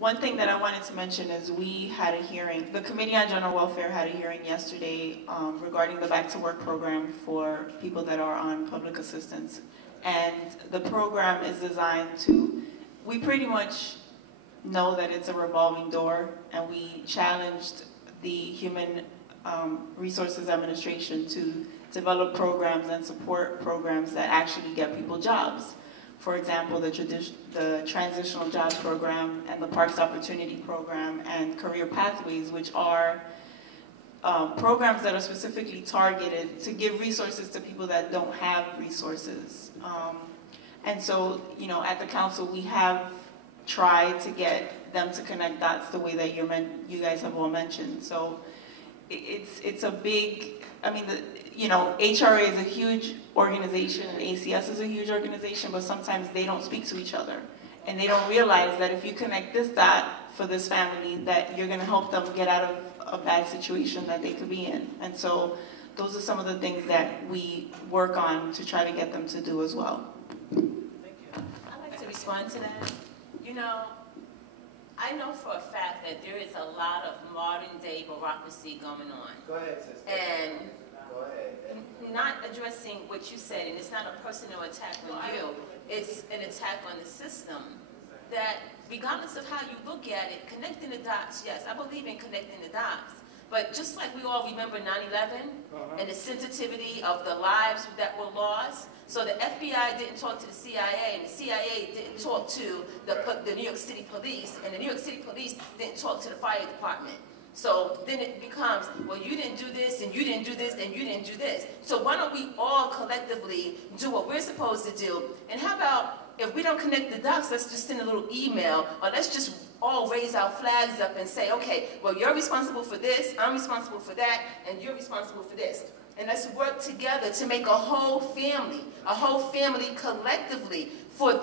One thing that I wanted to mention is we had a hearing, the Committee on General Welfare had a hearing yesterday regarding the Back to Work program for people that are on public assistance. And the program is designed to, we pretty much know that it's a revolving door, and we challenged the Human Resources Administration to develop programs and support programs that actually get people jobs. For example, the Transitional Jobs Program and the Parks Opportunity Program and Career Pathways, which are programs that are specifically targeted to give resources to people that don't have resources. And so, you know, at the council, we have tried to get them to connect dots the way that you guys have all mentioned. So it's a big, I mean, you know, HRA is a huge organization and ACS is a huge organization, but sometimes they don't speak to each other. And they don't realize that if you connect this dot for this family, that you're going to help them get out of a bad situation that they could be in. And so those are some of the things that we work on to try to get them to do as well. Thank you. I'd like to respond to that. You know, I know for a fact that there is a lot of modern day bureaucracy going on. Go ahead, sister. And go ahead. Not addressing what you said, and it's not a personal attack on you, it's an attack on the system. That regardless of how you look at it, connecting the dots, yes, I believe in connecting the dots. But just like we all remember 9/11 and the sensitivity of the lives that were lost, so the FBI didn't talk to the CIA, and the CIA didn't talk to the New York City Police, and the New York City Police didn't talk to the fire department. So then it becomes, well, you didn't do this, and you didn't do this, and you didn't do this. So why don't we all collectively do what we're supposed to do? And how about, if we don't connect the dots, let's just send a little email, or let's just all raise our flags up and say, okay, well, you're responsible for this, I'm responsible for that, and you're responsible for this. And let's work together to make a whole family collectively for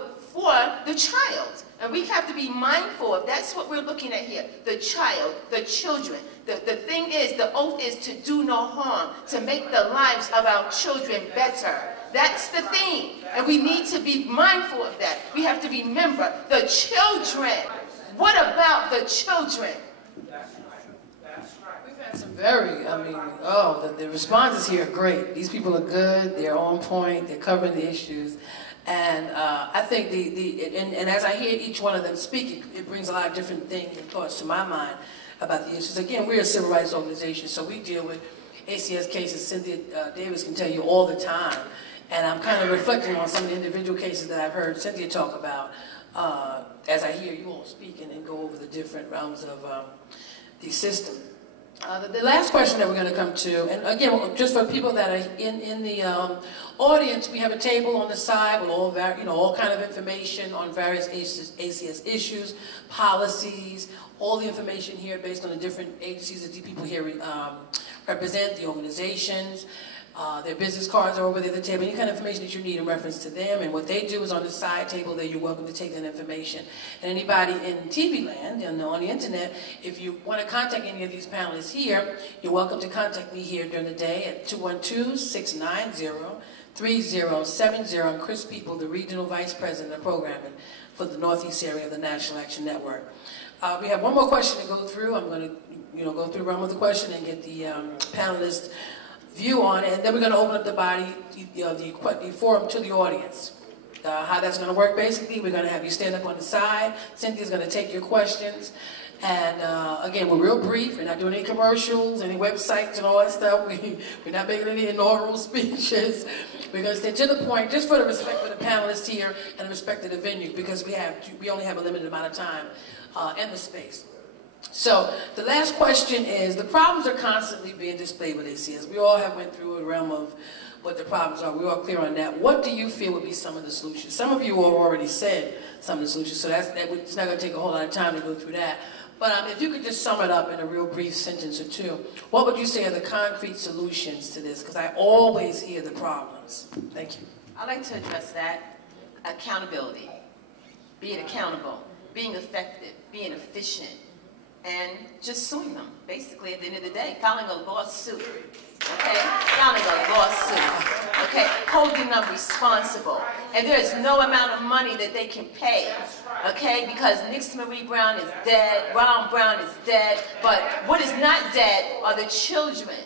the child. And we have to be mindful of, that's what we're looking at here, the child, the children. The thing is, the oath is to do no harm, to make the lives of our children better. That's the thing. And we need to be mindful of that. We have to remember the children. What about the children? That's right. We've had some very, the responses here are great. These people are good, they're on point, they're covering the issues. And I think and as I hear each one of them speak, it brings a lot of different things and thoughts to my mind about the issues. Again, we're a civil rights organization, so we deal with ACS cases. Cynthia Davis can tell you all the time. And I'm kind of reflecting on some of the individual cases that I've heard Cynthia talk about as I hear you all speaking and go over the different realms of the system. The last question that we're going to come to, and again, just for people that are in the audience, we have a table on the side with all kind of information on various ACS issues, policies, all the information here based on the different agencies that the people here represent, the organizations. Their business cards are over there at the table. Any kind of information that you need in reference to them, and what they do is on the side table there. You're welcome to take that information. And anybody in TV land, on the internet, if you want to contact any of these panelists here, you're welcome to contact me here during the day at 212-690-3070. I'm Chris Peeples, the Regional Vice President of Programming for the Northeast area of the National Action Network. We have one more question to go through. I'm going to go through around with the question and get the panelists' view on it, and then we're going to open up the the forum to the audience. How that's going to work, basically, we're going to have you stand up on the side. Cynthia's going to take your questions. And again, we're real brief. We're not doing any commercials, any websites and all that stuff. We're not making any inaugural speeches. We're going to stay to the point, just for the respect of the panelists here and the respect of the venue, because we only have a limited amount of time and the space. So the last question is, the problems are constantly being displayed with ACS. We all have went through a realm of what the problems are. We're all clear on that. What do you feel would be some of the solutions? Some of you have already said some of the solutions, so it's not going to take a whole lot of time to go through that. But if you could just sum it up in a real brief sentence or two, what would you say are the concrete solutions to this? Because I always hear the problems. Thank you. I'd like to address that. Accountability. Being accountable. Being effective. Being efficient. And just suing them, basically, at the end of the day, filing a lawsuit. okay, filing a lawsuit, okay, holding them responsible. And there's no amount of money that they can pay, okay, because Nix Marie Brown is dead, Ron Brown is dead, but what is not dead are the children,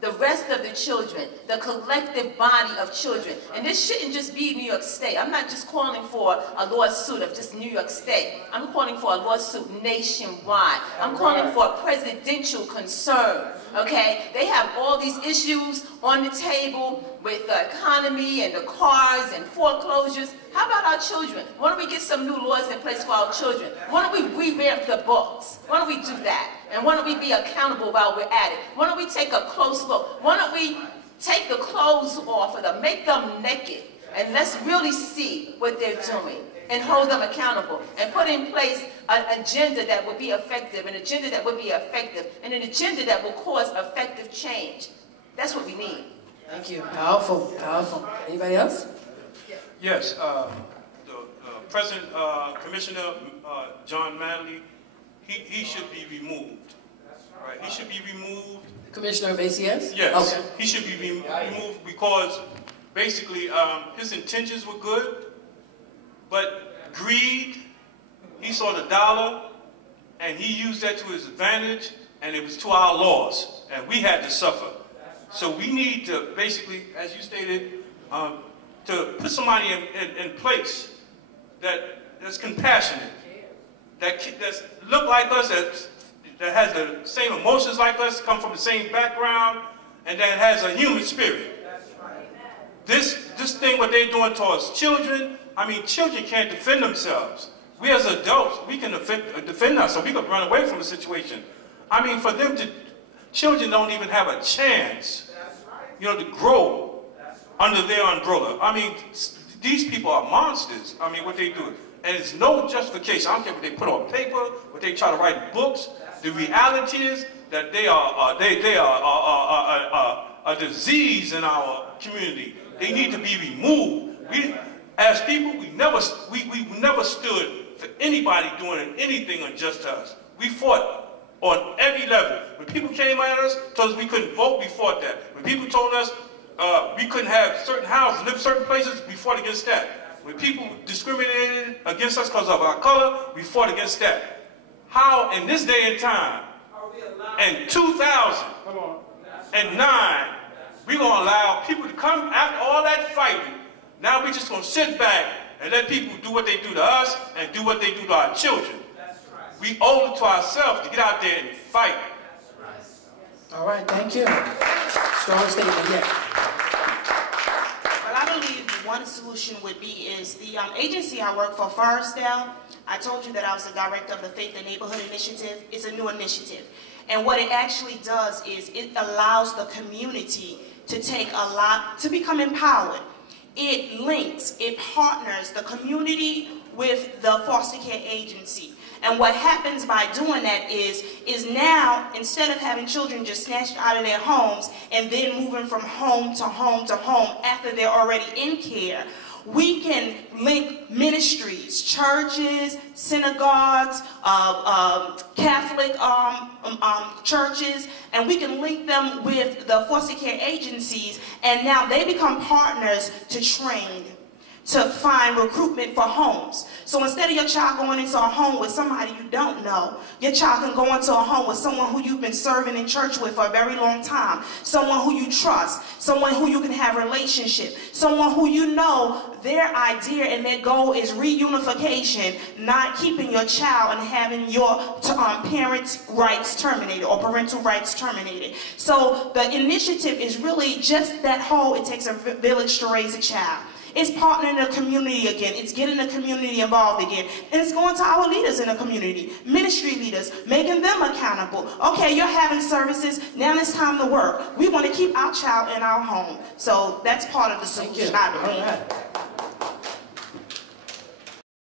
the rest of the children, the collective body of children. And this shouldn't just be New York State. I'm not just calling for a lawsuit of just New York State. I'm calling for a lawsuit nationwide. I'm calling for a presidential concern, okay? They have all these issues on the table with the economy and the cars and foreclosures. How about our children? Why don't we get some new laws in place for our children? Why don't we revamp the books? Why don't we do that? And why don't we be accountable while we're at it? Why don't we take a close look? Why don't we take the clothes off of them, make them naked, and let's really see what they're doing and hold them accountable and put in place an agenda that will be effective, an agenda that will be effective, and an agenda that will cause effective change. That's what we need. Thank you. Powerful, powerful. Anybody else? Yes, the President, Commissioner John Manley, he should be removed. Right? He should be removed. Commissioner of ACS? Yes, okay. He should be removed because basically his intentions were good, but greed, he saw the dollar, and he used that to his advantage, and it was to our loss, and we had to suffer. So we need to basically, as you stated, to put somebody in place that's compassionate, that's look like us, that has the same emotions like us, come from the same background, and that has a human spirit. This thing, what they're doing towards children, I mean, children can't defend themselves. We as adults, we can defend ourselves. We can run away from a situation. I mean, for them to, children don't even have a chance, you know, to grow under their umbrella. I mean, these people are monsters. I mean, what they do. And it's no justification. I don't care what they put on paper, what they try to write in books. The reality is that they are a disease in our community. They need to be removed. We, as people, we never stood for anybody doing anything unjust to us. We fought on every level. When people came at us, told us we couldn't vote, we fought that. When people told us we couldn't have certain houses, live certain places, we fought against that. When people discriminated against us because of our color, we fought against that. How, in this day and time, in 2009, we're going to allow people to come after all that fighting? Now we're just going to sit back and let people do what they do to us and do what they do to our children. We owe it to ourselves to get out there and fight. All right, thank you. Strong statement, yeah. Well, I believe one solution would be is the agency I work for, Forestdale. I told you that I was the director of the Faith and Neighborhood Initiative. It's a new initiative. And what it actually does is it allows the community to take a lot, to become empowered. It links, it partners the community with the foster care agency. And what happens by doing that is now, instead of having children just snatched out of their homes and then moving from home to home to home after they're already in care, we can link ministries, churches, synagogues, Catholic churches, and we can link them with the foster care agencies, and now they become partners to train, to find recruitment for homes. So instead of your child going into a home with somebody you don't know, your child can go into a home with someone who you've been serving in church with for a very long time, someone who you trust, someone who you can have a relationship, someone who you know their idea and their goal is reunification, not keeping your child and having your parents' rights terminated or parental rights terminated. So the initiative is really just that whole, it takes a village to raise a child. It's partnering the community again. It's getting the community involved again. And it's going to our leaders in the community, ministry leaders, making them accountable. Okay, you're having services. Now it's time to work. We want to keep our child in our home. So that's part of the solution, I believe.